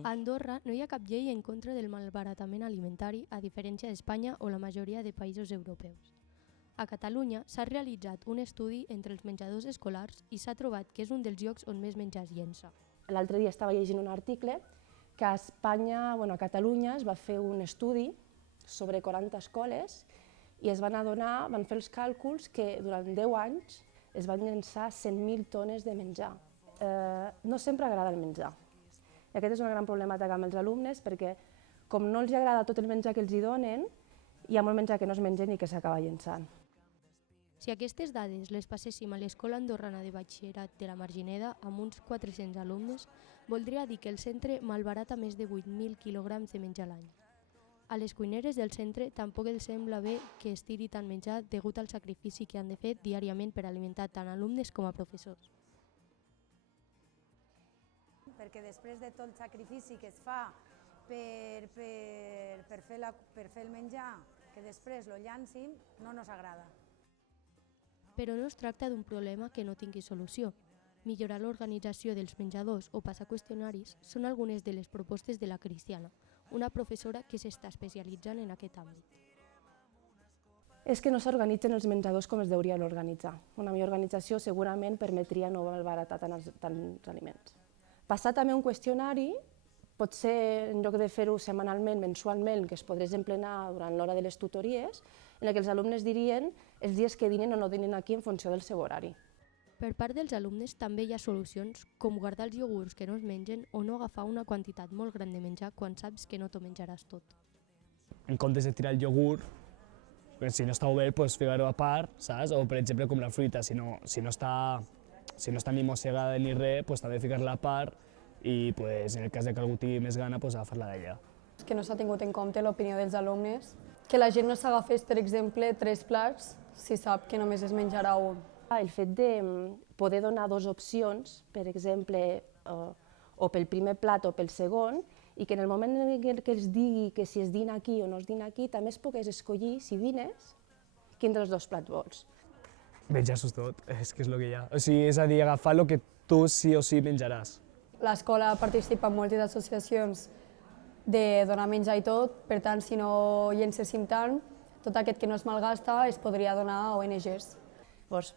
A Andorra no hi ha cap llei en contra del malbaratament alimentari, a diferència d'Espanya o la majoria de països europeus. A Catalunya s'ha realitzat un estudi entre els menjadors escolars i s'ha trobat que és un dels llocs on més menjar es llença. L'altre dia estava llegint un article que a Espanya, a Catalunya, es va fer un estudi sobre 40 escoles i es van adonar, van fer els càlculs que durant 10 anys es van llençar 100.000 tones de menjar. No sempre agrada el menjar. I aquest és una gran problemàtica amb els alumnes perquè, com no els agrada tot el menjar que els hi donen, hi ha molt menjar que no es mengen i que s'acaba llençant. Si aquestes dades les passéssim a l'Escola Andorrana de Batxillerat de la Margineda amb uns 400 alumnes, voldria dir que el centre malbarata més de 8.000 quilograms de menjar a l'any. A les cuineres del centre tampoc els sembla bé que es tiri tant menjar degut al sacrifici que han de fer diàriament per alimentar tant alumnes com a professors. Perquè després de tot el sacrifici que es fa per fer el menjar, que després lo llancin, no ens agrada. Però no es tracta d'un problema que no tingui solució. Millorar l'organització dels menjadors o passar qüestionaris són algunes de les propostes de la Cristiana, una professora que s'està especialitzant en aquest àmbit. És que no s'organitzen els menjadors com es deurien organitzar. Una millor organització segurament permetria no malbaratar tants aliments. Passar també un qüestionari, potser en lloc de fer-ho setmanalment, mensualment, que es podrés emplenar durant l'hora de les tutories, en què els alumnes dirien els dies que dinen o no dinen aquí en funció del seu horari. Per part dels alumnes també hi ha solucions com guardar els iogurts que no es mengen o no agafar una quantitat molt gran de menjar quan saps que no t'ho menjaràs tot. En comptes de tirar el iogurt, si no està obert, ficar-ho a part, saps? O, per exemple, com la fruita, si no està ni mossegada ni res, també ficar-la a part i, en el cas que algú tingui més gana, agafar-la d'allà. Que no s'ha tingut en compte l'opinió dels alumnes, que la gent no s'agafés, per exemple, 3 plats si sap que només es menjarà un. El fet de poder donar 2 opcions, per exemple, o pel primer plat o pel segon, i que en el moment en què es digui que si es dina aquí o no es dina aquí, també es pogués escollir, si dines, quin dels 2 plats vols. Menjar-s'ho tot, és que és el que hi ha. O sigui, és a dir, agafar el que tu sí o sí menjaràs. L'escola participa en moltes associacions de donar menjar i tot, per tant, si no llencéssim tant, tot aquest que no es malgasta es podria donar a ONGs. Llavors,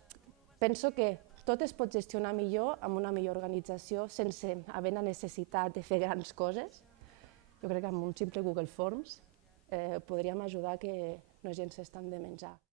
penso que tot es pot gestionar millor amb una millor organització sense haver la necessitat de fer grans coses. Jo crec que amb un simple Google Forms podríem ajudar que no es llencés tant de menjar.